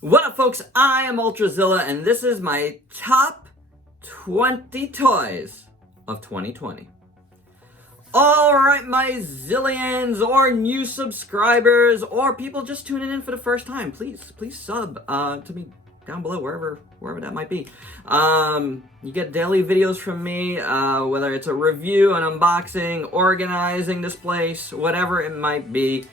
What up, folks? I am Ultrazilla, and this is my top 20 toys of 2020. Alright, my zillions, or new subscribers, or people just tuning in for the first time, please sub to me down below, wherever that might be. You get daily videos from me, whether it's a review, an unboxing, organizing this place, whatever it might be.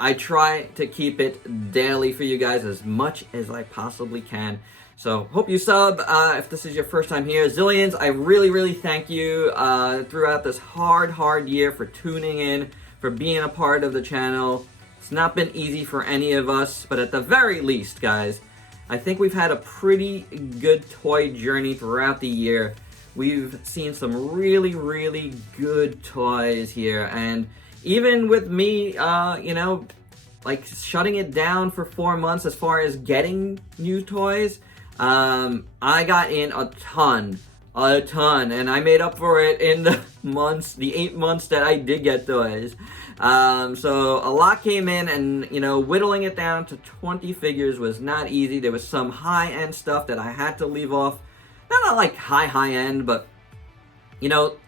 I try to keep it daily for you guys as much as I possibly can. So, hope you sub if this is your first time here. Zillions, I really thank you throughout this hard year for tuning in, for being a part of the channel. It's not been easy for any of us, but at the very least, guys, I think we've had a pretty good toy journey throughout the year. We've seen some really good toys here, and even with me, like shutting it down for 4 months as far as getting new toys, I got in a ton, and I made up for it in the 8 months that I did get toys. So a lot came in, and, whittling it down to 20 figures was not easy. There was some high-end stuff that I had to leave off. Not like high-end, but,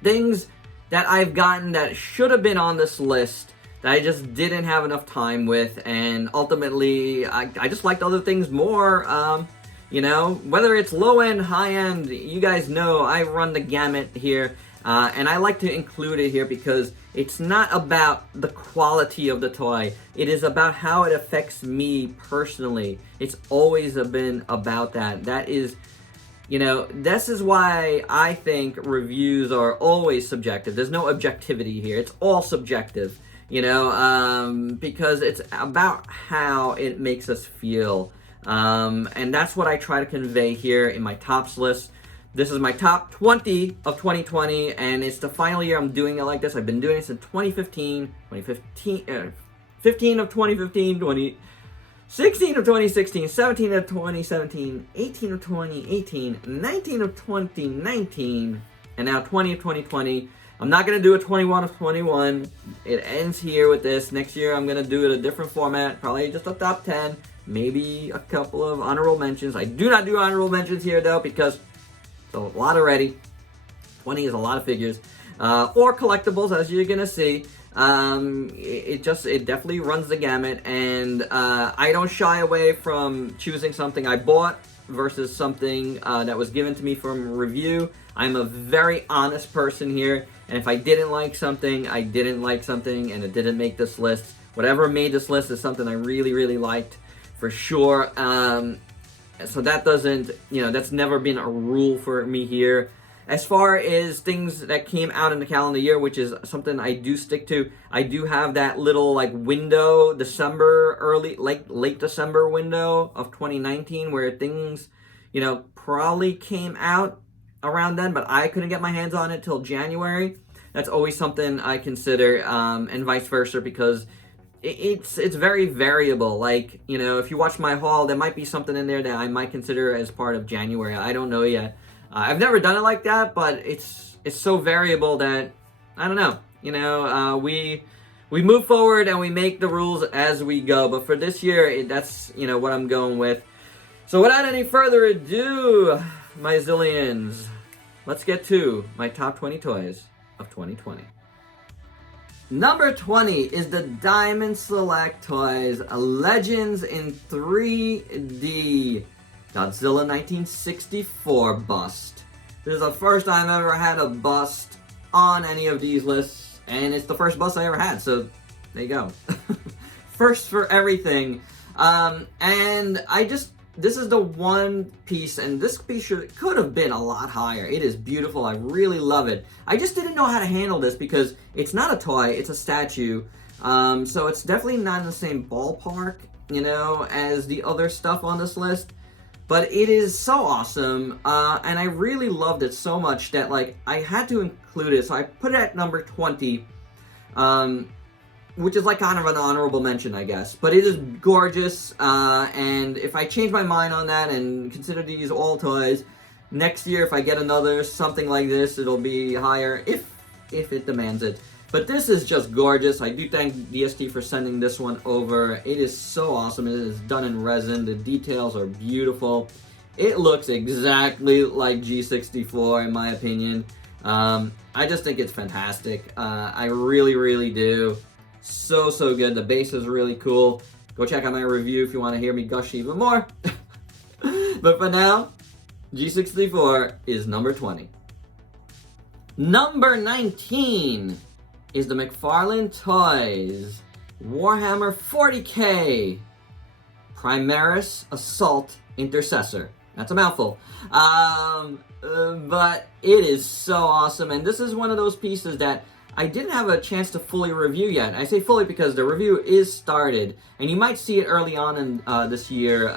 things that I've gotten that should have been on this list that I just didn't have enough time with, and ultimately I just liked other things more. Whether it's low-end, high-end, you guys know I run the gamut here, and I like to include it here because it's not about the quality of the toy. It is about how it affects me personally. It's always been about that. That is, this is why I think reviews are always subjective. There's no objectivity here. It's all subjective, because it's about how it makes us feel. And that's what I try to convey here in my tops list. This is my top 20 of 2020, and it's the final year I'm doing it like this. I've been doing it since 15 of 2015, 16 of 2016, 17 of 2017, 18 of 2018, 19 of 2019, and now 20 of 2020. I'm not going to do a 21 of 21. It ends here with this. Next year I'm going to do it a different format, probably just a top 10, maybe a couple of honorable mentions. I do not do honorable mentions here, though, because it's a lot already. 20 is a lot of figures. Or collectibles, as you're going to see. It definitely runs the gamut, and I don't shy away from choosing something I bought versus something that was given to me from review. I'm a very honest person here, and if I didn't like something, I didn't like something, and it didn't make this list. Whatever made this list is something I really liked, for sure. So that doesn't, that's never been a rule for me here. As far as things that came out in the calendar year, which is something I do stick to, I do have that little window, December, late December window of 2019 where things, probably came out around then, but I couldn't get my hands on it till January. That's always something I consider, and vice versa, because it's very variable. If you watch my haul, there might be something in there that I might consider as part of January. I don't know yet. I've never done it like that, but it's so variable that I don't know. We move forward and we make the rules as we go. But for this year, that's what I'm going with. So without any further ado, my zillions, let's get to my top 20 toys of 2020. Number 20 is the DiamondSlack Toys Legends in 3D Godzilla 1964 bust. This is the first time I've ever had a bust on any of these lists, and it's the first bust I ever had, so there you go. First for everything. And this is the one piece, and this piece could have been a lot higher. It is beautiful. I really love it. I just didn't know how to handle this because it's not a toy, it's a statue. So it's definitely not in the same ballpark, as the other stuff on this list. But it is so awesome, and I really loved it so much that, I had to include it. So I put it at number 20, which is kind of an honorable mention, I guess. But it is gorgeous, and if I change my mind on that and consider these all toys, next year if I get another something like this, it'll be higher if it demands it. But this is just gorgeous. I do thank DST for sending this one over. It is so awesome. It is done in resin. The details are beautiful. It looks exactly like G64 in my opinion. I just think it's fantastic. I really, really do. So good. The base is really cool. Go check out my review if you want to hear me gush even more. But for now, G64 is number 20. Number 19 is the McFarlane Toys Warhammer 40K Primaris Assault Intercessor. That's a mouthful. But it is so awesome, and this is one of those pieces that I didn't have a chance to fully review yet. I say fully because the review is started, and you might see it early on in this year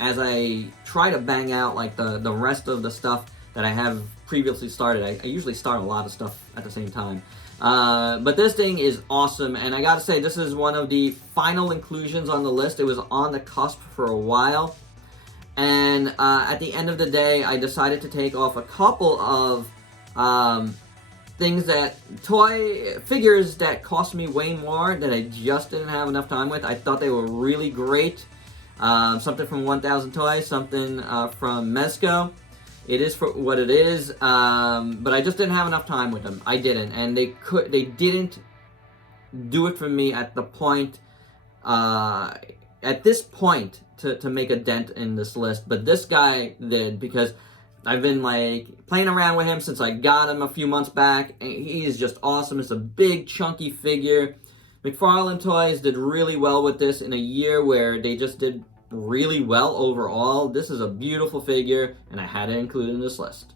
as I try to bang out like the rest of the stuff that I have previously started. I usually start a lot of stuff at the same time. But this thing is awesome, and I gotta say, this is one of the final inclusions on the list. It was on the cusp for a while, and at the end of the day, I decided to take off a couple of toy figures that cost me way more that I just didn't have enough time with. I thought they were really great. Something from 1000 Toys, something from Mezco. It is for what it is, but I just didn't have enough time with them. I didn't, and they didn't do it for me at the point, at this point to make a dent in this list. But this guy did, because I've been like playing around with him since I got him a few months back, and he is just awesome. It's a big chunky figure. McFarlane Toys did really well with this in a year where they just did really well overall. This is a beautiful figure, and I had to include it in this list.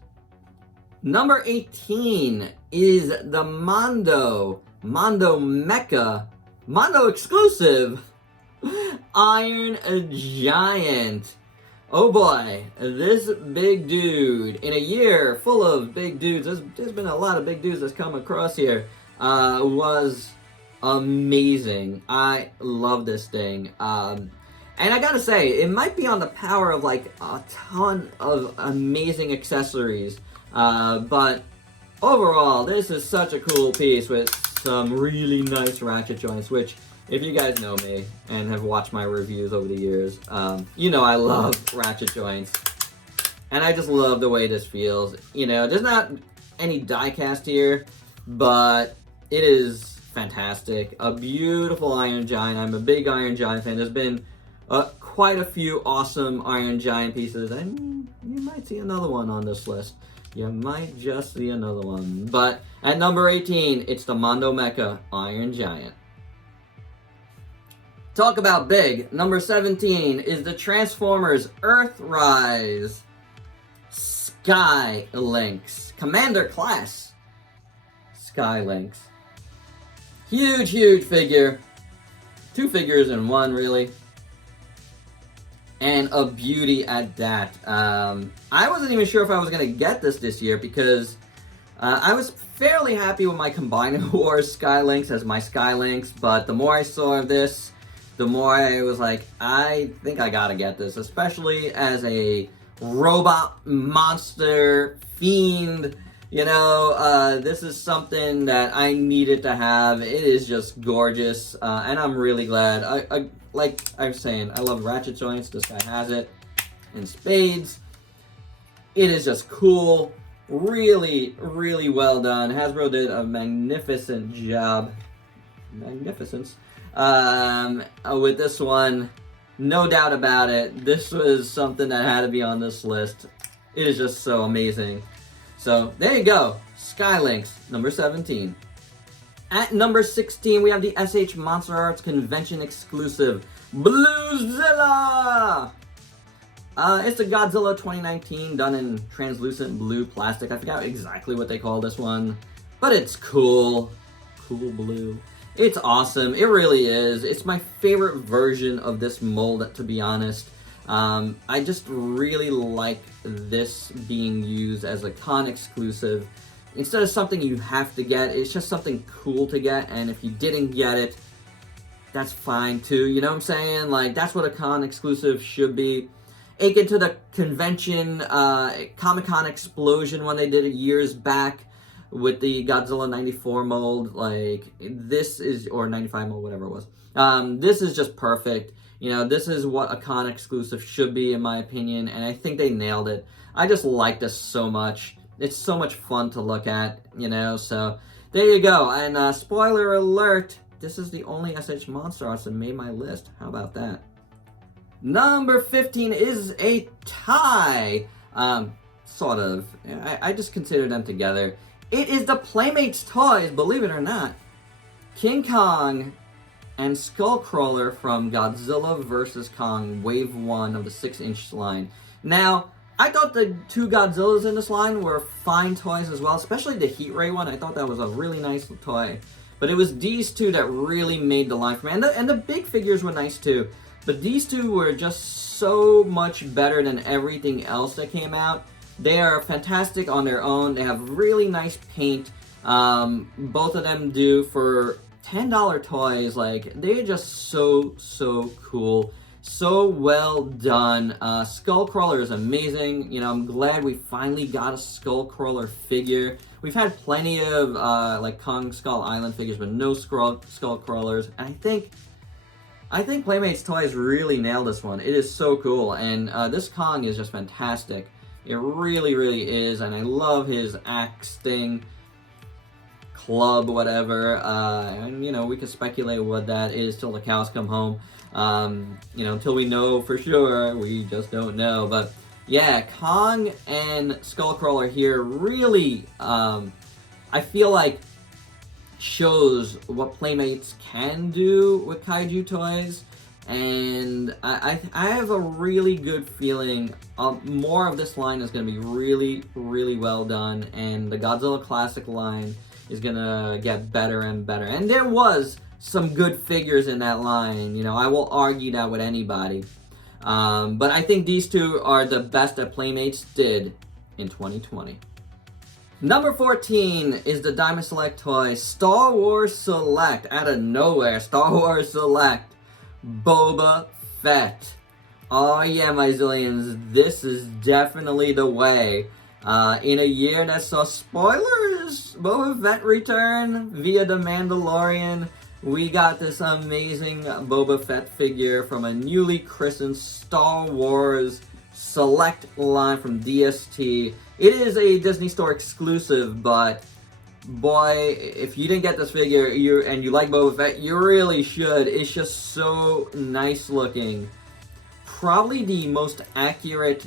Number 18 is the Mondo Mecha, Mondo exclusive Iron Giant. Oh boy, this big dude, in a year full of big dudes, there's been a lot of big dudes that's come across here, was amazing. I love this thing. And I gotta say, it might be on the power of like a ton of amazing accessories, but overall, this is such a cool piece with some really nice ratchet joints, which, if you guys know me and have watched my reviews over the years, you know I love ratchet joints. And I just love the way this feels. You know, there's not any die cast here, but it is fantastic. A beautiful Iron Giant. I'm a big Iron Giant fan. There's been quite a few awesome Iron Giant pieces, and you might see another one on this list. You might just see another one. But at number 18, it's the Mondo Mecha Iron Giant. Talk about big. Number 17 is the Transformers Earthrise Skylinks. Commander Class Skylinks. Huge figure. Two figures in one, really. And a beauty at that. I wasn't even sure if I was going to get this year, because I was fairly happy with my Combiner Wars Skylinks as my Skylinks, but the more I saw of this, the more I was like, I think I gotta get this, especially as a robot monster fiend. You know, this is something that I needed to have. It is just gorgeous, and I'm really glad. I like I was saying, I love ratchet joints. This guy has it in spades. It is just cool. Really well done. Hasbro did a magnificent job. Magnificence. With this one, no doubt about it. This was something that had to be on this list. It is just so amazing. So there you go. Skylinks, number 17. At number 16, we have the SH Monster Arts Convention exclusive Bluezilla. It's a Godzilla 2019 done in translucent blue plastic. I forgot exactly what they call this one, but it's cool. Cool blue. It's awesome. It really is. It's my favorite version of this mold, to be honest. I just really like this being used as a con exclusive. Instead of something you have to get, it's just something cool to get, and if you didn't get it, that's fine too, you know what I'm saying? Like, that's what a con exclusive should be. Akin to the convention, Comic-Con explosion when they did it years back, with the Godzilla 94 mold. Like, this is, or 95 mold, whatever it was. This is just perfect. You know, this is what a con exclusive should be, in my opinion, and I think they nailed it. I just like this so much. It's so much fun to look at, you know, so there you go. And spoiler alert, this is the only SH Monster Arts that made my list. How about that? Number 15 is a tie. Sort of. I just consider them together. It is the Playmates Toys, believe it or not. King Kong and Skullcrawler from Godzilla vs. Kong Wave 1 of the 6-inch line. Now, I thought the two Godzillas in this line were fine toys as well, especially the Heat Ray one. I thought that was a really nice toy. But it was these two that really made the line for me. And the big figures were nice too. But these two were just so much better than everything else that came out. They are fantastic on their own. They have really nice paint. Both of them do for $10 toys. Like, they're just so cool. So well done. Skullcrawler is amazing. You know, I'm glad we finally got a Skullcrawler figure. We've had plenty of like Kong Skull Island figures, but no Skullcrawlers. And I think Playmates Toys really nailed this one. It is so cool, and this Kong is just fantastic. It really is, and I love his axe thing, club, whatever. And you know, we can speculate what that is till the cows come home. You know, until we know for sure, we just don't know. But yeah, Kong and Skullcrawler here really, I feel like, shows what Playmates can do with kaiju toys. And I have a really good feeling more of this line is going to be really well done, and the Godzilla Classic line is going to get better and better. And there was some good figures in that line, you know, I will argue that with anybody. But I think these two are the best that Playmates did in 2020. Number 14 is the DiamondSlack toy, Star Wars Select. Out of nowhere, Star Wars Select. Boba Fett. Oh yeah, my zillions, this is definitely the way. In a year that saw, spoilers, Boba Fett return via The Mandalorian, we got this amazing Boba Fett figure from a newly christened Star Wars Select line from DST. It is a Disney Store exclusive, but boy, if you didn't get this figure and you like Boba Fett, you really should. It's just so nice looking. Probably the most accurate,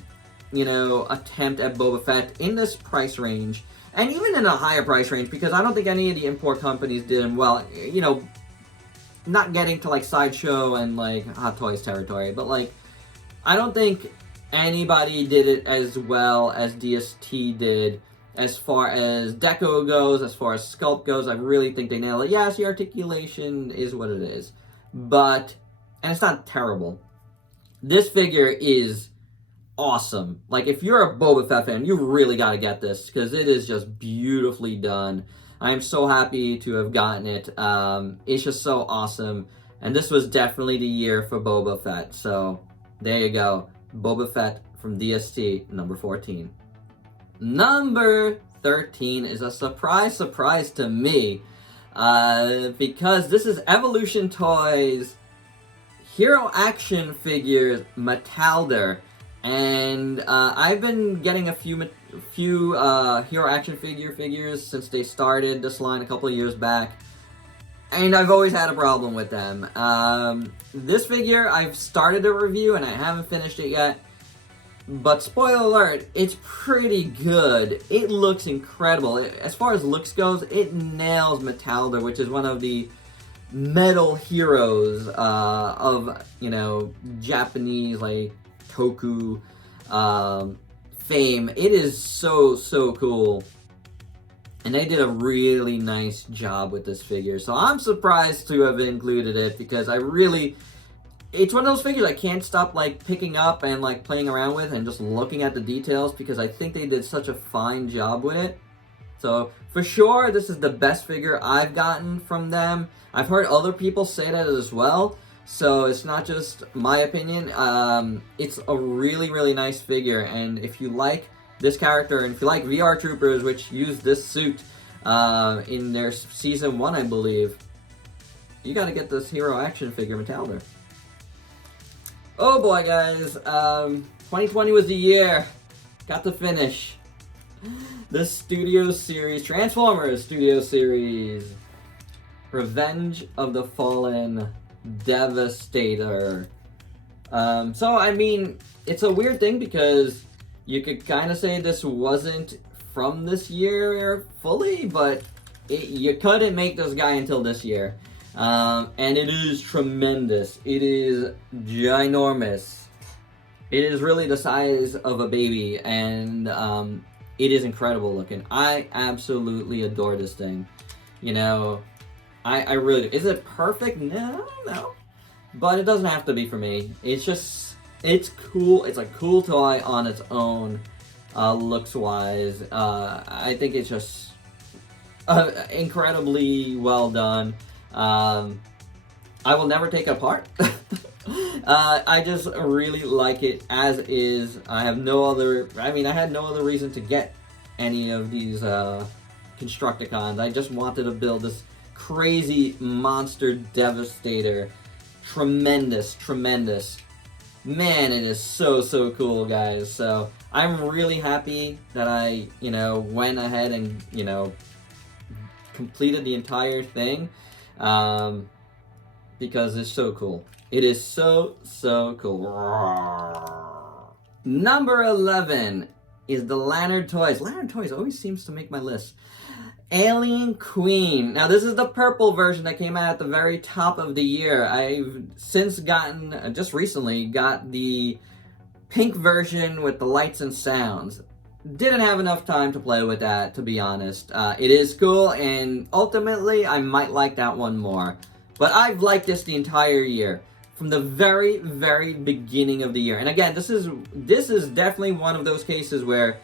you know, attempt at Boba Fett in this price range, and even in a higher price range, because I don't think any of the import companies did him well. You know, not getting to like Sideshow and like Hot Toys territory, but like, I don't think anybody did it as well as DST did. As far as deco goes, as far as sculpt goes, I really think they nail it. Yes, the articulation is what it is, but, and it's not terrible. This figure is awesome. Like, if you're a Boba Fett fan, you really got to get this, because it is just beautifully done. I am so happy to have gotten it. It's just so awesome, and this was definitely the year for Boba Fett. So, there you go. Boba Fett from DST, number 14. Number 13 is a surprise to me, because this is Evolution Toys Hero Action Figures Metalder, and I've been getting a few Hero Action figures since they started this line a couple of years back, and I've always had a problem with them. This figure, I've started a review and I haven't finished it yet. But spoiler alert, it's pretty good. It looks incredible. As far as looks goes, it nails Metalder, which is one of the metal heroes of, you know, Japanese, like, toku fame. It is so cool. And they did a really nice job with this figure. So I'm surprised to have included it, because it's one of those figures I can't stop like picking up and like playing around with and just looking at the details, because I think they did such a fine job with it. So for sure, this is the best figure I've gotten from them. I've heard other people say that as well, so it's not just my opinion. It's a really nice figure, and if you like this character, and if you like VR Troopers, which use this suit, in their season 1, I believe. You gotta get this hero action figure, Metalder. Oh boy, guys. 2020 was the year. Got to finish the Studio Series, Transformers Studio Series, Revenge of the Fallen Devastator. So, I mean, it's a weird thing because you could kind of say this wasn't from this year fully, but you couldn't make this guy until this year. And it is tremendous. It is ginormous. It is really the size of a baby, and it is incredible looking. I absolutely adore this thing. You know, I really do. Is it perfect? No. But it doesn't have to be for me. It's just, it's cool. It's a cool toy on its own, looks-wise. I think it's just incredibly well done. I will never take it apart. I just really like it as is. I had no other reason to get any of these Constructicons. I just wanted to build this crazy monster devastator. Tremendous. Man, it is so cool, guys. So I'm really happy that I, went ahead and, completed the entire thing. Because it's so cool. It is so cool. Number 11 is the Lantern Toys. Lantern Toys always seems to make my list. Alien Queen. Now, this is the purple version that came out at the very top of the year. I've since just recently got the pink version with the lights and sounds. Didn't have enough time to play with that, to be honest. It is cool, and ultimately, I might like that one more. But I've liked this the entire year, from the very beginning of the year. And again, this is definitely one of those cases where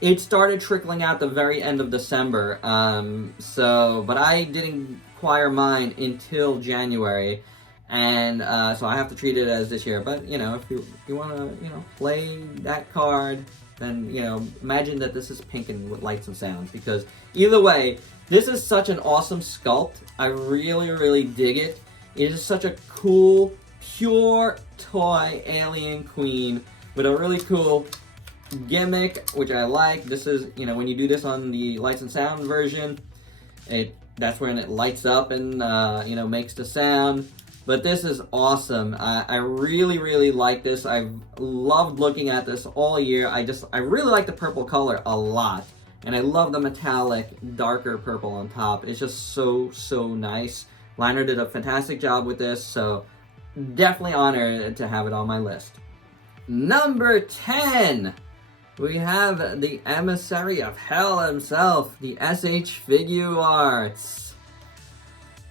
it started trickling out the very end of December. But I didn't acquire mine until January, and so I have to treat it as this year. But if you want to play that card, then imagine that this is pink and with lights and sounds, because either way, this is such an awesome sculpt. I really dig it. It is such a cool, pure toy Alien Queen with a really cool gimmick, which I like. This is, when you do this on the lights and sound version, that's when it lights up and, makes the sound. But this is awesome. I really like this. I've loved looking at this all year. I really like the purple color a lot. And I love the metallic, darker purple on top. It's just so nice. Liner did a fantastic job with this, so definitely honored to have it on my list. Number 10, we have the emissary of hell himself, the SH Figuarts.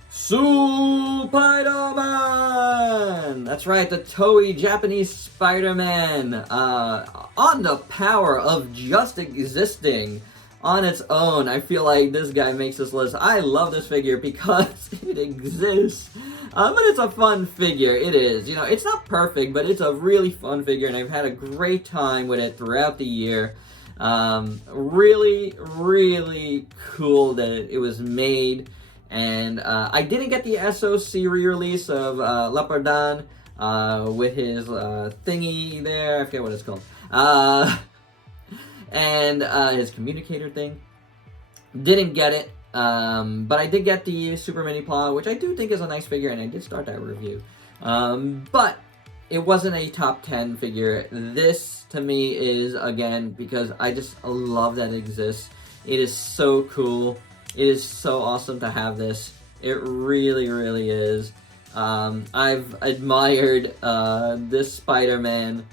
Spider-Man! That's right, the Toei Japanese Spider-Man. On the power of just existing on its own. I feel like this guy makes this list. I love this figure because it exists. But it's a fun figure. It is. It's not perfect, but it's a really fun figure, and I've had a great time with it throughout the year. Really cool that it was made. And I didn't get the SOC re-release of Leopardon with his thingy there. I forget what it's called. And his communicator thing. Didn't get it. But I did get the Super Mini Paw, which I do think is a nice figure, and I did start that review. But it wasn't a top 10 figure. This, to me, is, again, because I just love that it exists. It is so cool. It is so awesome to have this. It really is. I've admired this Spider-Man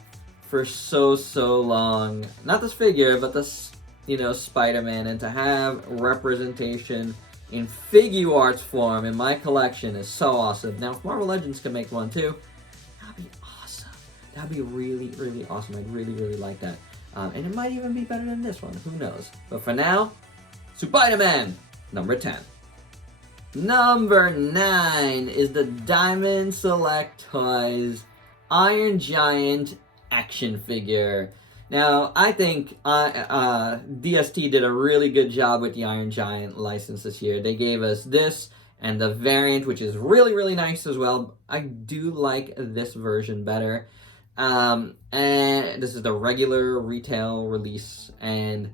for so long. Not this figure, but this, Spider-Man. And to have representation in Figuarts form in my collection is so awesome. Now, if Marvel Legends can make one too, that'd be awesome. That'd be really awesome. I'd really like that. And it might even be better than this one. Who knows? But for now, Spider-Man! Number 10. Number 9 is the DiamondSlack Toys Iron Giant action figure. Now, I think DST did a really good job with the Iron Giant license this year. They gave us this and the variant, which is really, really nice as well. I do like this version better. And this is the regular retail release. And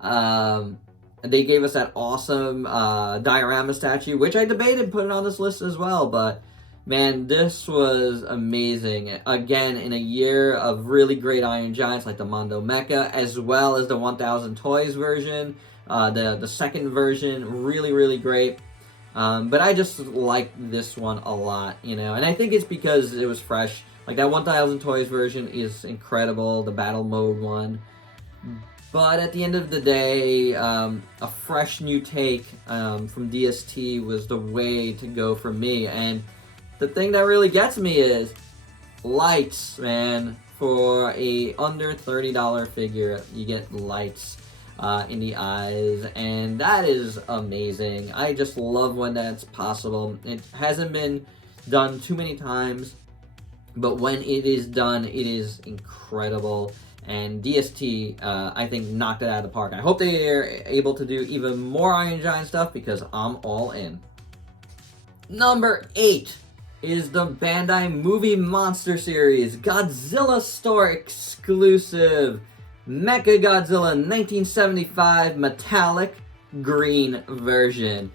they gave us that awesome diorama statue, which I debated putting on this list as well, but man, this was amazing. Again, in a year of really great Iron Giants like the Mondo Mecha, as well as the 1000 Toys version, the second version, really, really great. But I just like this one a lot, you know, and I think it's because it was fresh. Like that 1000 Toys version is incredible, the battle mode one. But at the end of the day, a fresh new take from DST was the way to go for me. And the thing that really gets me is lights, man. For a under $30 figure, you get lights in the eyes, and that is amazing. I just love when that's possible. It hasn't been done too many times, but when it is done, it is incredible. And DST, I think, knocked it out of the park. I hope they are able to do even more Iron Giant stuff because I'm all in. Number 8 is the Bandai Movie Monster Series Godzilla Store exclusive Mecha Godzilla 1975 metallic green version.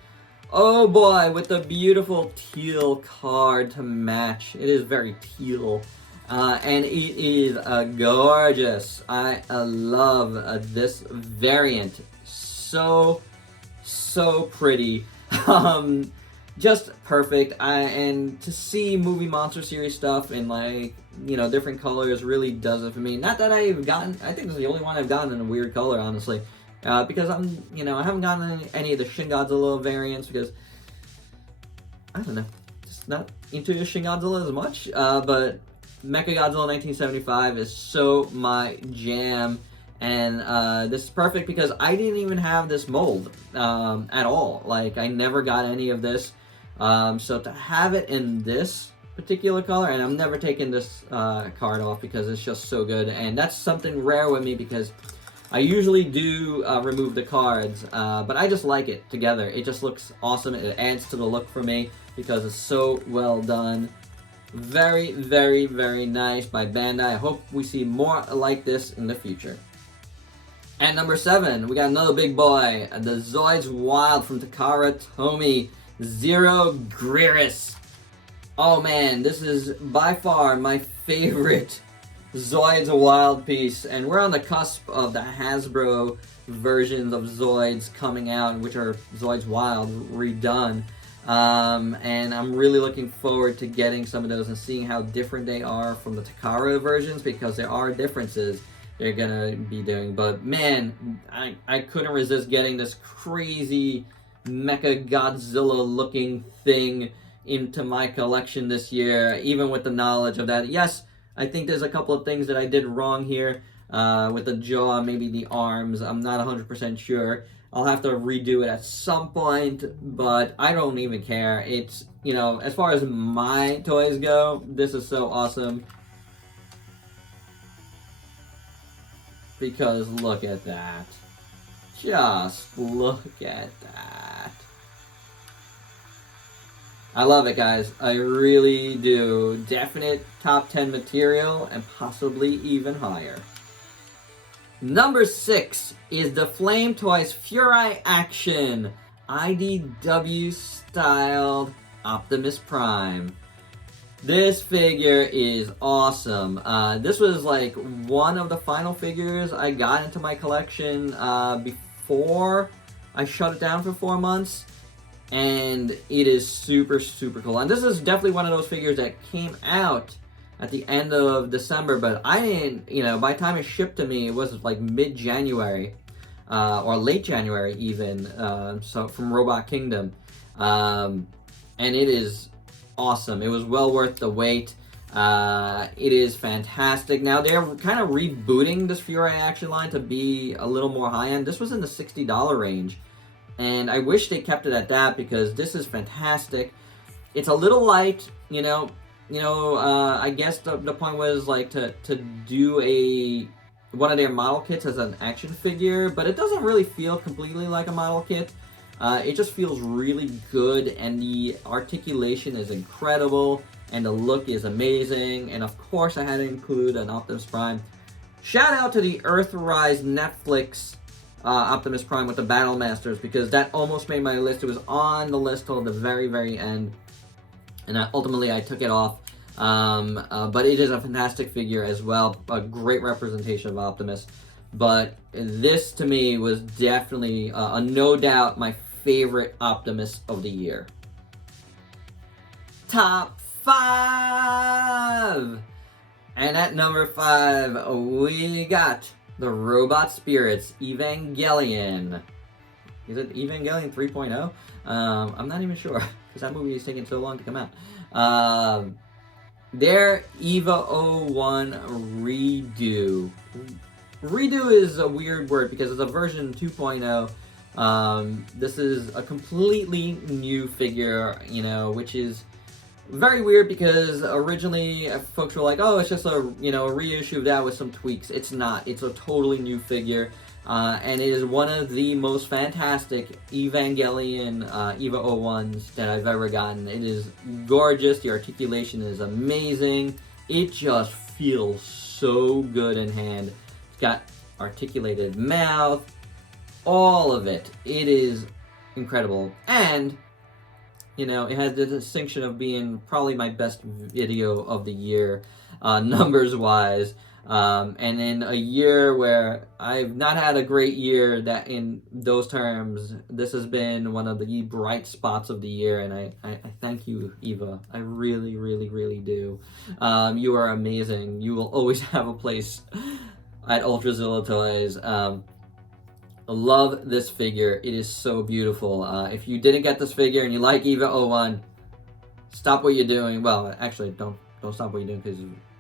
Oh boy, with the beautiful teal card to match. It is very teal. And it is gorgeous. I love this variant. So pretty. Just perfect. And to see Movie Monster Series stuff in, like, you know, different colors really does it for me. Not that I've gotten, I think this is the only one I've gotten in a weird color, honestly. Because I haven't gotten any of the Shin Godzilla variants because, I don't know, just not into Shin Godzilla as much. But Mecha Godzilla 1975 is so my jam, and this is perfect because I didn't even have this mold at all. Like, I never got any of this, so to have it in this particular color, and I'm never taking this card off because it's just so good, and that's something rare with me because I usually do remove the cards, but I just like it together. It just looks awesome. It adds to the look for me because it's so well done. Very, very, very nice by Bandai. I hope we see more like this in the future. At number 7, we got another big boy, the Zoids Wild from Takara Tomy, Zero Griris. Oh man, this is by far my favorite Zoids Wild piece, and we're on the cusp of the Hasbro versions of Zoids coming out, which are Zoids Wild redone. And I'm really looking forward to getting some of those and seeing how different they are from the Takara versions, because there are differences they're gonna be doing. But man, I couldn't resist getting this crazy Mecha Godzilla looking thing into my collection this year, even with the knowledge of that. Yes, I think there's a couple of things that I did wrong here with the jaw, maybe the arms. I'm not 100% sure. I'll have to redo it at some point, but I don't even care. It's, you know, as far as my toys go, this is so awesome. Because look at that. Just look at that. I love it, guys. I really do. Definite top 10 material and possibly even higher. Number 6 is the Flame Toys Furai Action IDW styled Optimus Prime. This figure is awesome. This was like one of the final figures I got into my collection before I shut it down for 4 months. And it is super, super cool. And this is definitely one of those figures that came out at the end of December, but I didn't, you know, by the time it shipped to me, it was like mid-January, or late January even, so from Robot Kingdom. And it is awesome. It was well worth the wait. It is fantastic. Now, they're kind of rebooting this Furai Action line to be a little more high-end. This was in the $60 range. And I wish they kept it at that because this is fantastic. It's a little light, you know, I guess the point was like to do a one of their model kits as an action figure, but it doesn't really feel completely like a model kit. It just feels really good, and the articulation is incredible, and the look is amazing, and of course I had to include an Optimus Prime. Shout out to the Earthrise Netflix Optimus Prime with the Battle Masters, because that almost made my list. It was on the list till the very, very end, and ultimately I took it off. But it is a fantastic figure as well, a great representation of Optimus. But this, to me, was definitely, no doubt, my favorite Optimus of the year. Top 5! And at number 5, we got the Robot Spirits Evangelion. Is it Evangelion 3.0? I'm not even sure, because that movie is taking so long to come out. Their EVA 01 redo. Redo is a weird word because it's a version 2.0. This is a completely new figure, you know, which is very weird because originally folks were like, oh, it's just a, you know, a reissue of that with some tweaks. It's not. It's a totally new figure. And it is one of the most fantastic Evangelion EVA 01s that I've ever gotten. It is gorgeous. The articulation is amazing. It just feels so good in hand. It's got articulated mouth. All of it. It is incredible. And, you know, it has the distinction of being probably my best video of the year, numbers-wise. And in a year where I've not had a great year, that in those terms, this has been one of the bright spots of the year, and I thank you, Eva. I really, really, really do. You are amazing. You will always have a place at Ultrazilla Toys. I love this figure. It is so beautiful. If you didn't get this figure and you like EVA 01, stop what you're doing. Well, actually, don't stop what you're doing, because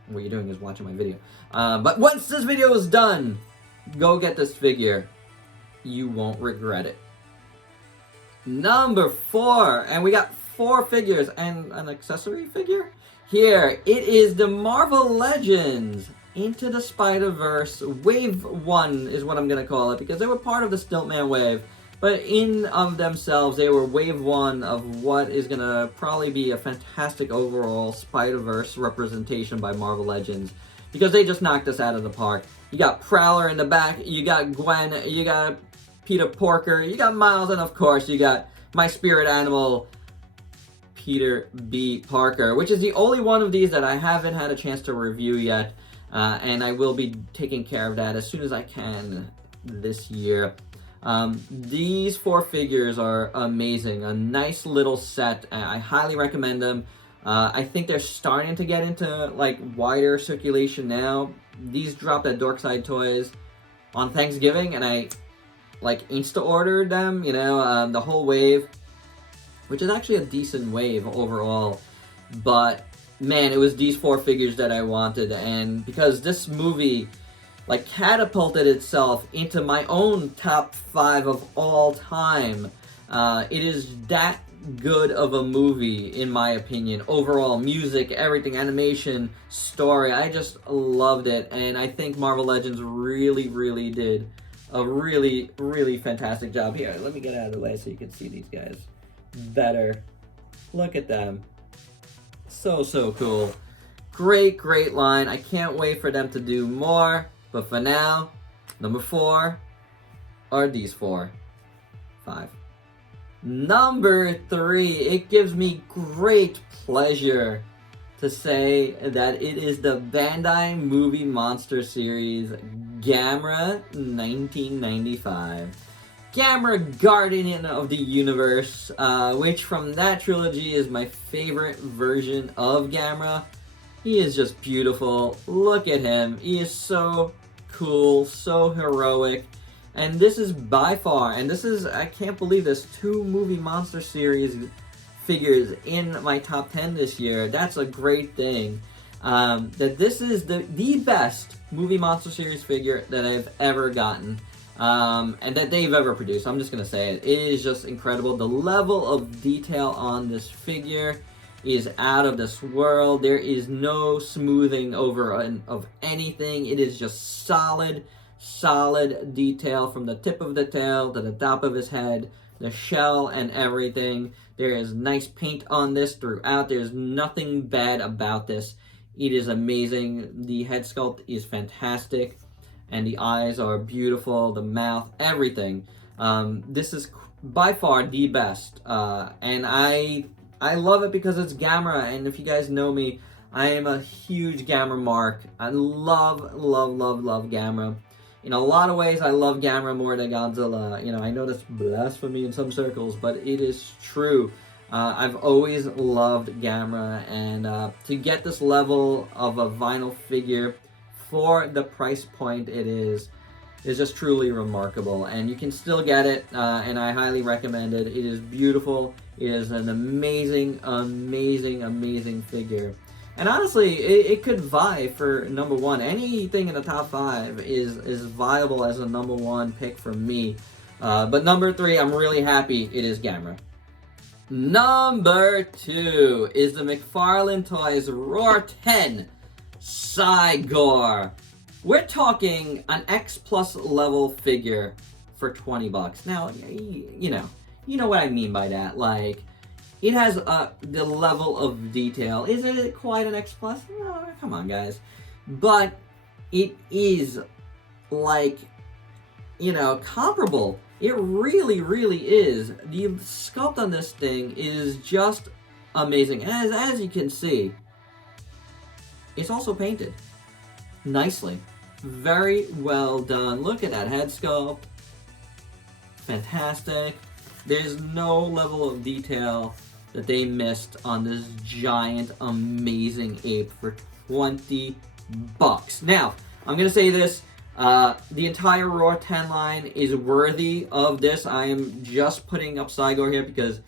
what you're doing is watching my video. But once this video is done, go get this figure. You won't regret it. Number 4, and we got 4 figures and an accessory figure. Here, it is the Marvel Legends Into the Spiderverse Wave 1 is what I'm going to call it, because they were part of the Stiltman wave. But in of themselves, they were wave 1 of what is going to probably be a fantastic overall Spider-Verse representation by Marvel Legends, because they just knocked us out of the park. You got Prowler in the back, you got Gwen, you got Peter Porker, you got Miles, and of course you got my spirit animal, Peter B. Parker, which is the only one of these that I haven't had a chance to review yet, and I will be taking care of that as soon as I can this year. These 4 figures are amazing. A nice little set. I highly recommend them. I think they're starting to get into like wider circulation now. These dropped at Dorkside Toys on Thanksgiving, and I like insta-ordered them, you know, the whole wave, which is actually a decent wave overall. But man, it was these 4 figures that I wanted, and because this movie like catapulted itself into my own top 5 of all time. It is that good of a movie, in my opinion. Overall, music, everything, animation, story, I just loved it. And I think Marvel Legends really, really did a really, really fantastic job. Here, let me get out of the way so you can see these guys better. Look at them. So, so cool. Great, great line. I can't wait for them to do more. But for now, number 4 are these 4. 5. Number 3, it gives me great pleasure to say that it is the Bandai Movie Monster Series Gamera 1995. Gamera, Guardian of the Universe, which from that trilogy is my favorite version of Gamera. He is just beautiful. Look at him. He is so cool, so heroic. And this is by far, and this is, I can't believe this, 2 movie monster series figures in my top 10 this year. That's a great thing. That this is the best movie monster series figure that I've ever gotten. And that they've ever produced. I'm just going to say it. It is just incredible. The level of detail on this figure is out of this world. There is no smoothing over of anything. It is just solid detail from the tip of the tail to the top of his head, the shell and everything. There is nice paint on this throughout. There's nothing bad about this. It is amazing. The head sculpt is fantastic, and the eyes are beautiful, the mouth, everything. This is by far the best, and I love it because it's Gamera, and if you guys know me, I am a huge Gamera mark. I love Gamera. In a lot of ways, I love Gamera more than Godzilla. You know, I know that's blasphemy in some circles, but it is true. I've always loved Gamera, and to get this level of a vinyl figure for the price point it is just truly remarkable. And you can still get it, and I highly recommend it. It is beautiful. It is an amazing figure. And honestly, it could vie for number one. Anything in the top 5 is viable as a number 1 pick for me. But number 3, I'm really happy it is Gamera. Number 2 is the McFarlane Toys Roar 10 Saigor. We're talking an X plus level figure for $20. Now, you know what I mean by that. Like, it has the level of detail. Is it quite an X plus? No, come on, guys. But it is, like, comparable. It really is. The sculpt on this thing is just amazing. As you can see, it's also painted nicely. Very well done. Look at that head sculpt. Fantastic. There's no level of detail that they missed on this giant, amazing ape for $20. Now, I'm going to say this. The entire Roar 10 line is worthy of this. I am just putting up Saigor here because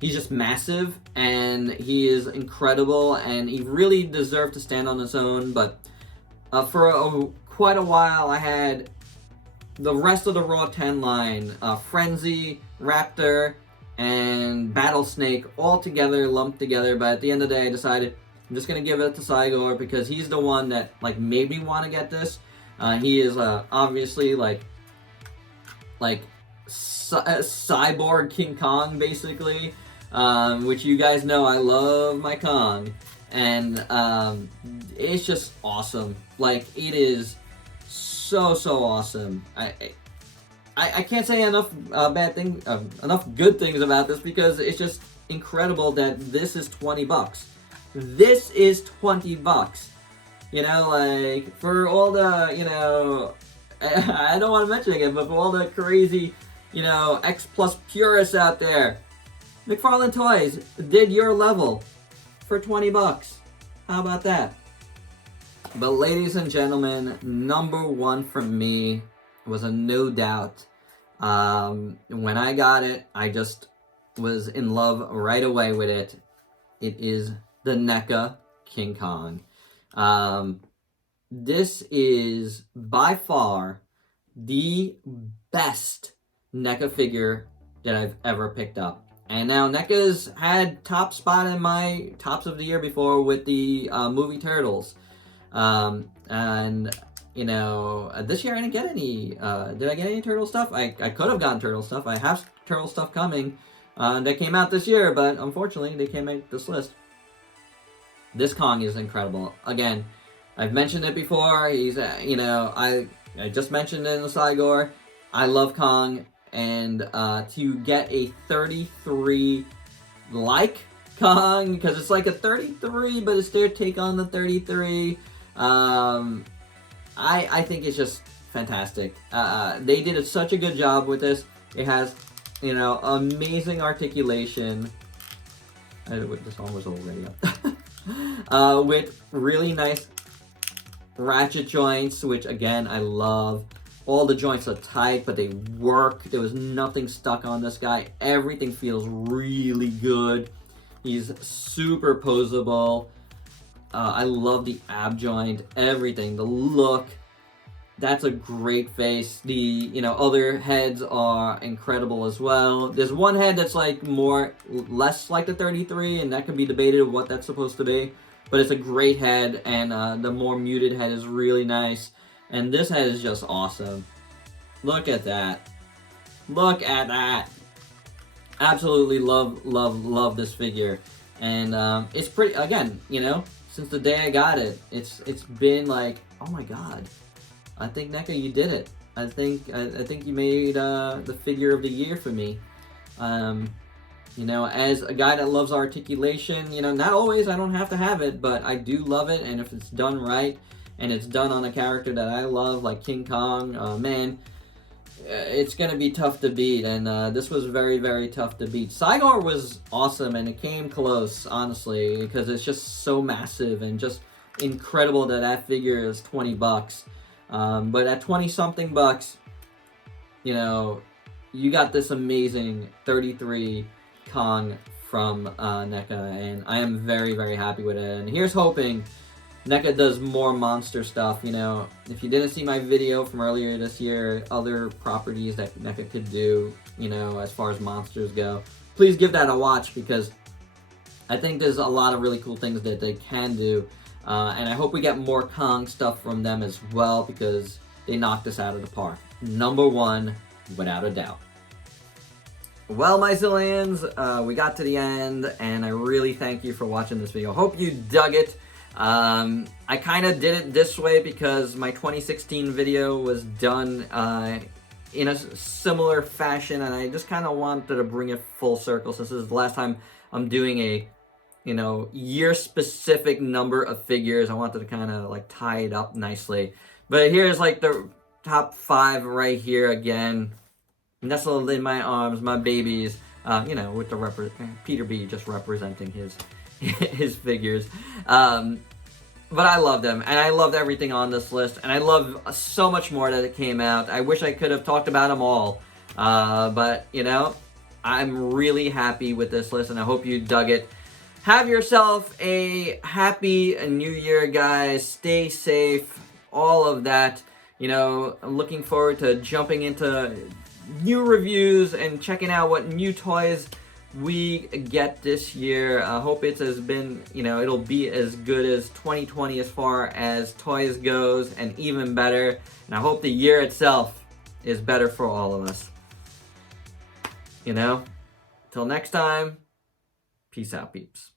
he's just massive, and he is incredible, and he really deserved to stand on his own. But for quite a while, I had the rest of the Roar 10 line, Frenzy, Raptor, and Battle Snake all together, lumped together. But at the end of the day, I decided I'm just going to give it to Saigor because he's the one that made me want to get this. He is obviously like cyborg King Kong, basically, which you guys know I love my Kong, and it's just awesome. Like, it is so awesome. I can't say enough enough good things about this because it's just incredible that this is $20. This is $20. Like, for all the, I don't want to mention it again, but for all the crazy, X plus purists out there, McFarlane Toys did your level for $20. How about that? But ladies and gentlemen, number 1 for me was a no doubt. When I got it, I just was in love right away with it. It is the NECA King Kong. This is by far the best NECA figure that I've ever picked up. And now NECA's had top spot in my tops of the year before with the movie Turtles. And this year I didn't get any. Did I get any Turtle stuff? I could have gotten Turtle stuff. I have Turtle stuff coming that came out this year, but unfortunately they can't make this list. This Kong is incredible. Again, I've mentioned it before. He's, I just mentioned it in the Saigor. I love Kong, and to get a 33 like Kong, because it's like a 33, but it's their take on the 33. I think it's just fantastic. They did such a good job with this. It has, amazing articulation. This one was already up. With really nice ratchet joints, which again I love. All the joints are tight, but they work. There was nothing stuck on this guy. Everything feels really good. He's super posable. I love the ab joint, everything, the look, That's a great face. The, you know, other heads are incredible as well. There's one head that's like less like the 33, and that can be debated what that's supposed to be. But it's a great head, and the more muted head is really nice. And this head is just awesome. Look at that. Look at that. Absolutely love this figure. And it's pretty, again, you know, since the day I got it, it's been like, oh my god. I think NECA, you did it. I think you made the figure of the year for me. You know, as a guy that loves articulation, you know, not always, I don't have to have it, but I do love it, and if it's done right, and it's done on a character that I love, like King Kong, man, it's going to be tough to beat, and this was very, very tough to beat. Saigor was awesome, and it came close, honestly, because it's just so massive, and just incredible that that figure is 20 bucks. But at 20-something bucks, you know, you got this amazing 33 Kong from NECA, and I am very, very happy with it. And here's hoping NECA does more monster stuff. You know, if you didn't see my video from earlier this year, other properties that NECA could do, you know, as far as monsters go, please give that a watch, because I think there's a lot of really cool things that they can do. And I hope we get more Kong stuff from them as well, because they knocked us out of the park. Number one, without a doubt. Well, my Zillions, we got to the end, and I really thank you for watching this video. Hope you dug it. I kind of did it this way because my 2016 video was done in a similar fashion, and I just kind of wanted to bring it full circle, since this is the last time I'm doing a, you know, year-specific number of figures. I wanted to kind of like tie it up nicely. But here's like the top 5 right here again. Nestled in my arms, my babies. You know, with the Peter B just representing his figures. But I love them, and I loved everything on this list, and I love so much more that it came out. I wish I could have talked about them all. But, you know, I'm really happy with this list, and I hope you dug it. Have yourself a happy new year, guys. Stay safe, all of that. You know, I'm looking forward to jumping into new reviews and checking out what new toys we get this year. I hope it's it'll be as good as 2020 as far as toys goes, and even better. And I hope the year itself is better for all of us. You know, till next time, peace out, peeps.